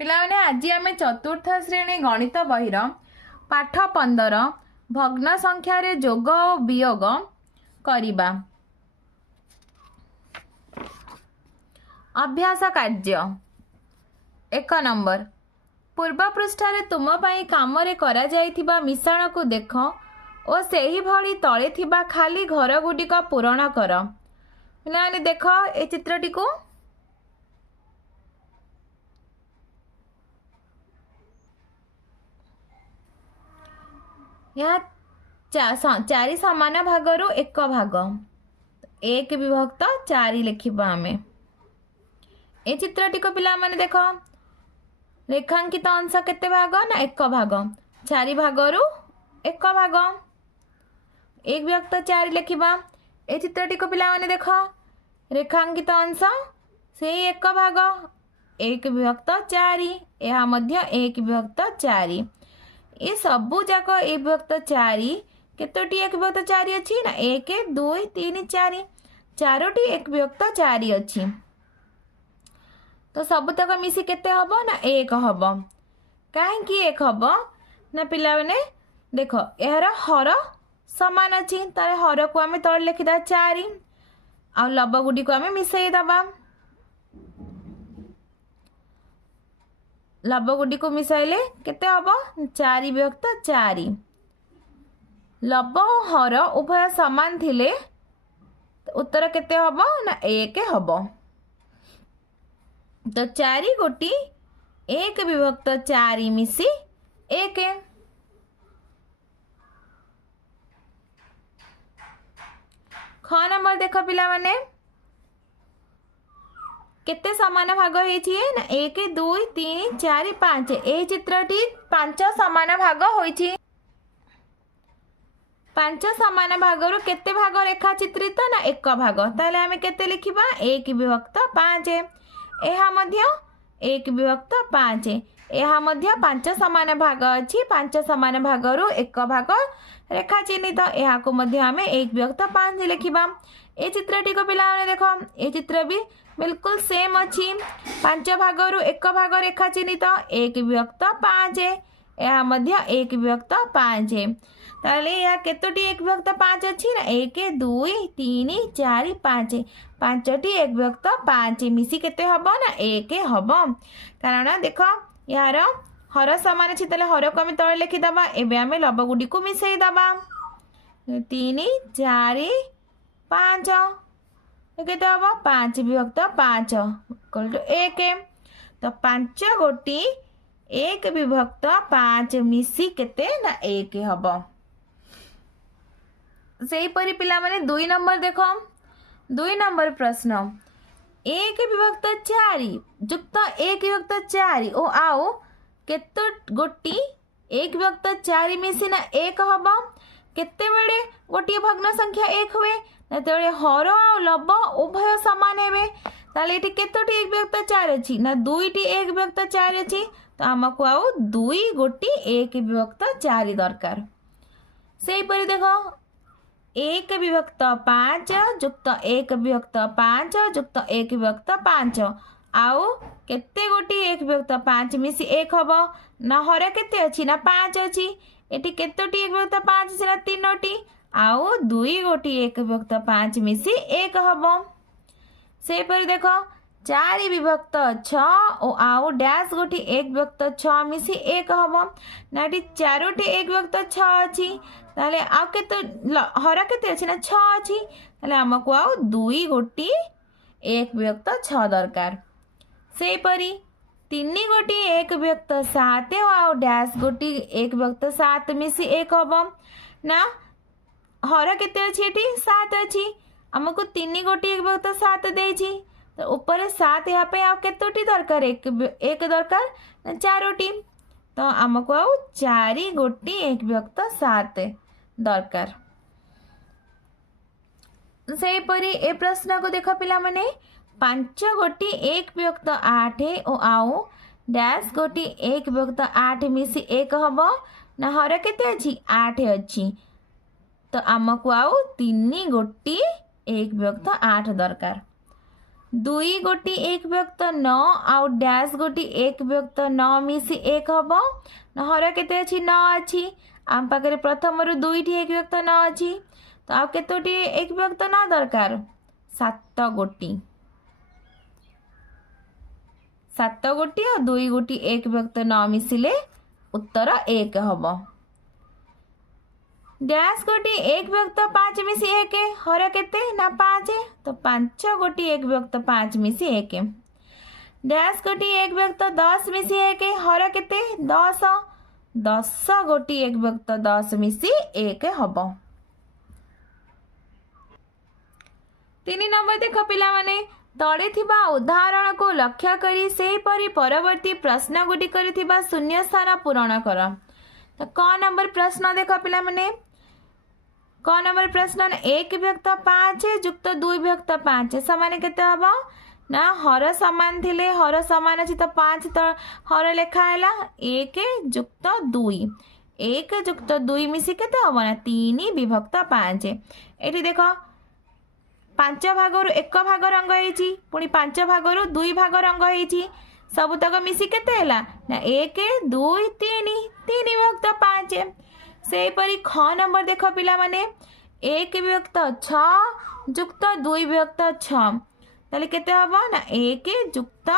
पिलाने आज आम चतुर्थ श्रेणी गणित बहिर पाठ 15 भग्न संख्यार जोग और वियोग करिबा। अभ्यास कार्य 1 नंबर पूर्व पृष्ठारे तुम पाई काम रे करा जाइथिबा मिश्रण को देख और सही भली तले थिबा खाली घर गुडिक पूरण कर। पिलाने देख ए चित्रटी को यहाँ चारि समान भाग रु एक भाग एक विभक्त चारि लिखिबा आमे। ए चित्रटी को पिला माने देख रेखांकित अंश केते भाग ना एक भाग चारि भाग रु एक भाग एक विभक्त चारि लिखिबा। ए चित्रटी को पिला माने देख रेखांकित अंश से एक भाग एक विभक्त चारि यह मध्य एक विभक्त चारि ये सबू जाक एक विभक्त चारि केतोटी एक विभक्त चारि अच्छी ना 1 2 3 4 चारोटी एक विभक्त चारि अच्छी तो सबुतक मिसी केते हबो ना एक हबो। काहेकि एक हबो ना पिला माने देख यार हर समान अच्छी तार हर को आमे तळे लिखिदा 4 आ लब गुडी को आमे मिसई दबा लब गुडी को मिसाइले केते हबो 4 विभक्त 4 लब और हर उभय समान थिले उत्तर केते हबो ना 1 हबो। तो 4 गोटी 1 विभक्त 4 मिसी 1। ख नंबर देख पिला माने केते समान भाग होइछि ना 1 2 3 4 5 ए चित्रटी 5 समान भाग होइछि। 5 समान भाग रु केते भाग रेखा चित्रित ना एक भाग ताले हमें केते लिखिबा 1 विभक्त 5 एहा मध्य 1 विभक्त 5 एहा मध्य 5 समान भाग अछि 5 समान भाग रु एक भाग रेखा चिन्हित एहा को मध्य हमें 1 विभक्त 5 लिखिबा। ए चित्रटी को पिला माने देखो ए चित्र भी बिल्कुल सेम अच्छी 5 भाग रु एक भाग रेखा चिन्हित 1 विभक्त 5 यह मध्य 1 विभक्त 5 ताले या केतोटी 1 विभक्त 5 अच्छी ना 1 2 3 4 5 5टी 1 विभक्त 5 मिसी केते हबो ना 1 हबो। कारण देख यार हर समान अछि तले हर को हम तळे लिखि दबा एबे हमें लब गुडी को मिसई दबा 3 4 5 केते हबो 5 विभक्त 5 इक्वल टू 1। तो 5 गोटी 1 विभक्त 5 मिसी केते ना 1 हबो। सेही परी पिला माने 2 नंबर देखो 2 नंबर प्रश्न 1 विभक्त 4 युक्त 1 विभक्त 4 ओ आओ केतो गोटी 1 विभक्त 4 मिसी ना 1 हबो। केते बेले गोटी भग्न संख्या 1 हुए नतले हर आ लब उभय समान हेबे ताले एठी केतोटी 1 विभक्त 4 अछि ना 2टी 1 विभक्त 4 अछि तो हमको आउ 2 गोटी 1 विभक्त 4 दरकार। सेही परि देखो 1 विभक्त 5 युक्त 1 विभक्त 5 युक्त 1 विभक्त 5 आउ केते गोटी 1 विभक्त 5 मिसी 1 हबो ना हर केते अछि ना 5 अछि एठी केतोटी 1 विभक्त 5 अछि ना 3टी आउ 2 गोटी 1 विभक्त 5 मिसी 1 हबो। से पर देखो 4 विभक्त 6 ओ आउ डैश गोटी 1 विभक्त 6 मिसी 1 हबो नाटी 4टी 1 विभक्त 6 अछि ताले आ केते हर केते अछि ना 6 अछि ताले हमको आउ 2 गोटी 1 विभक्त 6 दरकार। से परी 3 गोटी 1 विभक्त 7 आउ डैश गोटी 1 विभक्त 7 मिसी 1 हबो ना हर केते अछि एठी 7 अछि हमको 3 गोटी 1 विभक्त 7 देछि तो ऊपर 7 यहाँ पे आ केतोटी दरकार 1 दरकार ना 4टी तो हमको आउ 4 गोटी 1 विभक्त 7 दरकार। से परी ए प्रश्न को देख पिला माने 5 गोटी 1 विभक्त 8 ओ आउ डैश गोटी 1 विभक्त 8 मिसी 1 हबो ना हर केते अछि 8 अछि तो आमको आउ 3 गोटी 1 विभक्त 8 दरकार। दुई गोटी एक विभक्त न आउ डैश गोटी एक विभक्त न मिसी एक हम हर केते अछि न अछि आम पाखे प्रथम रु दुईटी एक विभक्त न अछि तो आ केतोटी एक विभक्त न दरकार 7 गोटी 7 गोटी और 2 गोटी एक विभक्त न मिसिले उत्तर 1 हम। डैश गोटी एक विभक्त 5 मिसी 1 हर केते ना 5 तो 5 गोटी एक विभक्त 5 मिसी 1 डैश गोटी एक विभक्त 10 मिसी 1 हर केते 10 10 गोटी एक विभक्त 10 मिसी 1 हम। 3 नंबर देख पिला माने तळे थिबा उदाहरण को लक्ष्य करी से परी परवर्ती प्रश्न गुडी करी थिबा शून्य स्थान पूरण कर। तो क नंबर प्रश्न देख पिला माने क नंबर प्रश्न एक विभक्त 5 जुक्त 2 विभक्त 5 समान केते हबो ना हर समान थिले हर समान अछि तो 5 तो हर लेखा हैला 1 जुक्त 2 1 जुक्त 2 मिसी केते हबो ना 3 विभक्त 5 एठी देखो 5 भागरु 1 भाग रंग हेची पुनी 5 भागरु 2 भाग रंग हेची सबुतक मिसी केते हैला ना 1 2 3 3 विभक्त 5 से परी ख नंबर देख पिला माने 1 विभक्त 6 जुक्त 2 विभक्त 6 ताले केते हबो ना 1 जुक्त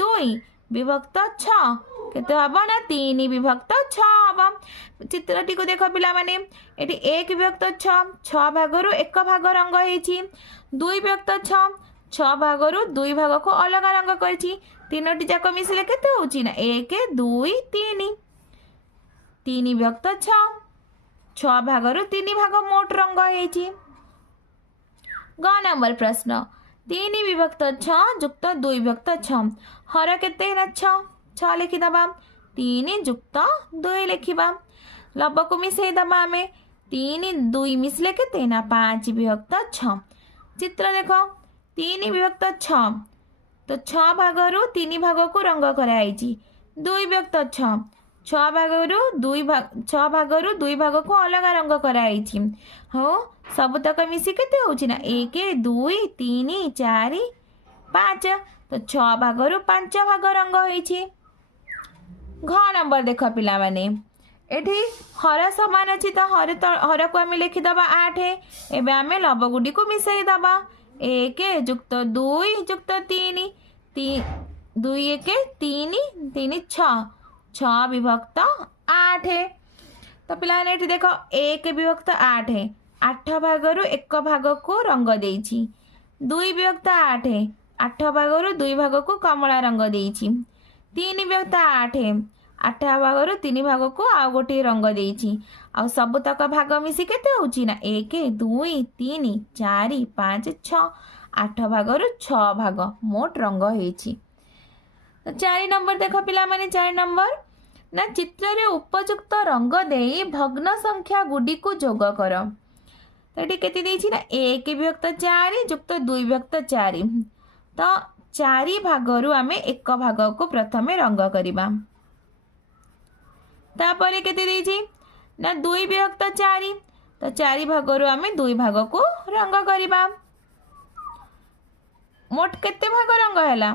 2 विभक्त 6 केते हबो ना 3 विभक्त 6 हबो। चित्रटी को देख पिला माने एटी 1 विभक्त 6 6 भागरु 1 भाग रंग हेची 2 विभक्त 6 6 भागरु 2 भाग को अलग रंग करछि तीनोटी जाक मिसिले केते होची ना 1 2 3 3 विभक्त 6 6 भागरु 3 भाग मोट रंग हेची। ग नंबर प्रश्न 3 विभक्त 6 जुक्त 2 विभक्त 6 हर केते ना 6 6 लिखि दबा 3 जुक्त 2 लिखिबा लब को मिसई दबा हमें 3 2 मिसले केते ना 5 विभक्त 6 चित्र देखो 3 विभक्त 6 तो 6 भागरु 3 भाग को रंग कराइछि 2 विभक्त 6 6 भागरु 2 भाग को अलग रंग कराइछि हो सब तक मिसी केते होछि ना 1 2 3 4 5 तो 6 भागरु 5 भाग रंग होइछि। घ नंबर देख पिला माने एठी हर समान अछि तो हर को हमें लिखि दबा 8 एबे हमें लब गुडी को मिसई दबा 1 जुक्त 2 जुक्त 3 2 1 3 3 6 6 विभक्त 8 तो पिला ने एठी देखो 1 विभक्त 8 8 भागरु 1 भाग को रंग देइछि 2 विभक्त 8 8 भागरु 2 भाग को कमला रंग देइछि 3 विभक्त 8 8 भागरु 3 भाग को आ गोटे रंग देइछि आ सब तक भाग मिसी केते होछि ना 1 2 3 4 5 6 8 भागरु 6 भाग मोट रंग हेछि। तो 4 नंबर देख पिला माने 4 नंबर ना चित्र रे उपयुक्त रंग देई भग्न संख्या गुडी को जोग कर तो ये केते देइछि ना 1 विभक्त 4 जुक्त 2 विभक्त 4 तो 4 भागरु आमे 1 भाग को प्रथमे रंग करिबा तापरे केते देइछि ना 2 विभक्त 4 तो 4 भागरु आमे 2 भाग को रंग करिबा मोट केते भाग रंग हैला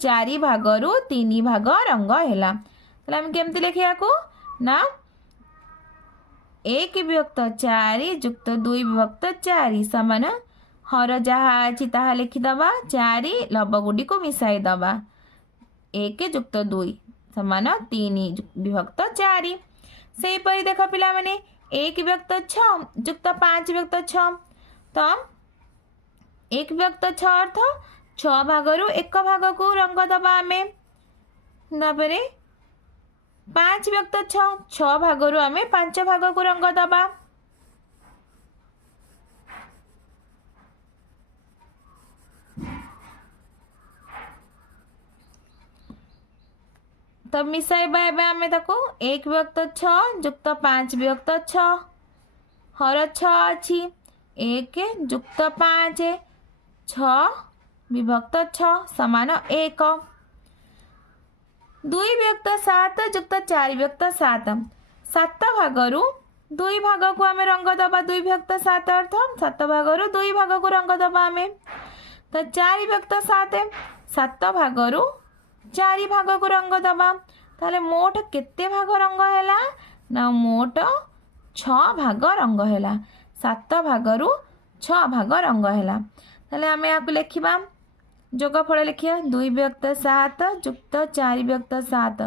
4 भागरु 3 भाग रंग हैला तले हम केमति लिखिया को ना 1 विभक्त 4 जुक्त 2 विभक्त 4 समान हर जहा अछि ताहा लिखि दबा 4 लब गुडी को मिसाई दबा 1 जुक्त 2 समान 3 विभक्त 4 से परि देख पिला माने 1 विभक्त 6 जुक्त 5 विभक्त 6 तो 1 विभक्त 6 अर्थ 6 भागरु 1 भाग को रंग दबा हमें तापरे 5 विभक्त 6 भागरु हमें 5 भाग को रंग दबा तब मिसाइबा एबे हमें ताको 1 विभक्त 6 जुक्त 5 विभक्त 6 हर 6 अछि 1 जुक्त 5 6 विभक्त 6 समान 1 2 विभक्त 7 जुक्त 4 विभक्त 7 7 भागरु 2 भाग को हमें रंग दबा 2 विभक्त 7 अर्थ 7 भागरु 2 भाग को रंग दबा हमें तो 4 विभक्त 7 7 भागरु 4 भाग को रंग दबा ताले मोट केते भाग रंग हैला ना मोट 6 भाग रंग हैला 7 भागरु 6 भाग रंग हैला ताले आमे आपको लिखिबा जोगफल लिखिया 2 विभक्त 7 जुक्त 4 विभक्त 7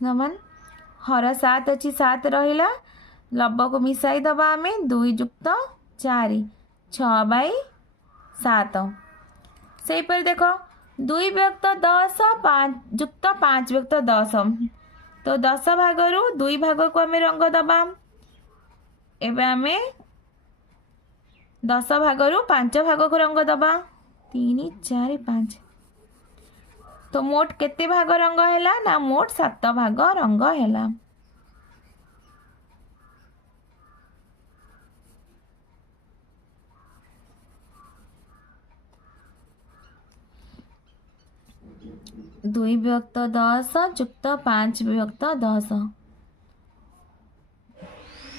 समान हर 7 अच्छी 7 रहिला लब को मिसाई दबा आमे 2 जुक्त 4 6/7 से पर देखो 2 विभक्त 10 5 जुक्त 5 विभक्त 10 तो 10 भागरु 2 भाग को आमे रंग दबा एबे आमे 10 भागरु 5 भाग को रंग दबा 3 4 5 तो मोट केते भाग रंग हैला ना मोट 7 भाग रंग हैला। दुई विभक्त 10 जुक्त 5 विभक्त 10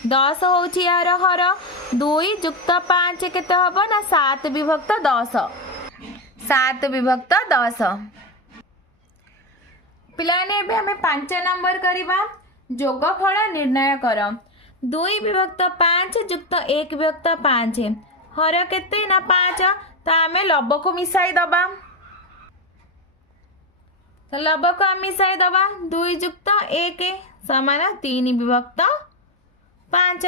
10 होची यार हर 2 जुक्त 5 केते हबो ना 7 विभक्त 10 7 विभक्त 10 पिलाने बे हमें 5 नंबर करिबा जोगफल निर्णय कर 2 विभक्त 5 जुक्त 1 विभक्त 5 हर केते ना 5 ता हमें लब को मिसाई दबा तो लब को आम मिसाई दबा 2 जुक्त 1 समान 3 विभक्त 5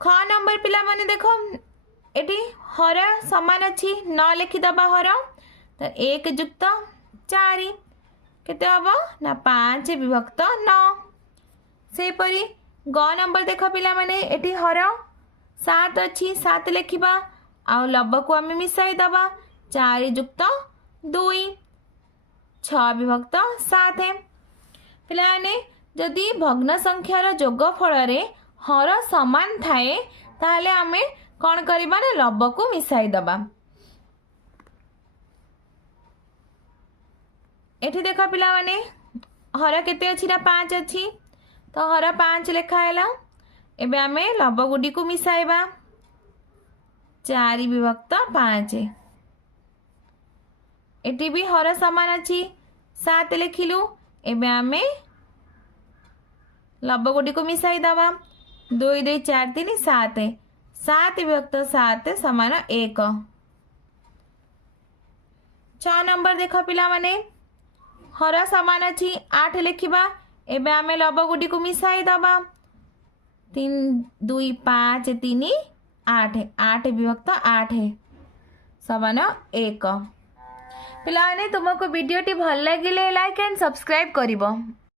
ख नंबर पिला माने देखो एटी हर समान अच्छी 9 लिखी दबा हर तो 1 जुक्त 4 केते हबो ना 5 विभक्त 9 से परी ग नंबर देखो पिला माने एटी हर 7 अच्छी 7 लिखिबा आ लब को आम मिसाई दबा 4 जुक्त 2 6 विभक्त 7 पिलाने जदि भग्न संख्यार जोगफल रे हर समान थाए ताले आमे कौन करिबा ना लब को मिसाई दबा एठी देखा पिला माने हर केते अछि ना 5 अछि तो हर 5 लिखा हैला एबे आमे लब गुडी को मिसाइबा 4 विभक्त 5 एटी भी हर समान अच्छी 7 लिखिलु एबे आमे लब गुडी को मिसाई दबा 2 2 4 3 7 7 विभक्त 7 समान 1 6 नंबर देखो पिला माने हर समान अच्छी 8 लिखिबा एबे आमे लब गुडी को मिसाई दबा 3 2 5 3 8 8 विभक्त 8 समान 1 पिलाने तुमको वीडियो टी भल लगिले लाइक एंड सब्सक्राइब करिबो।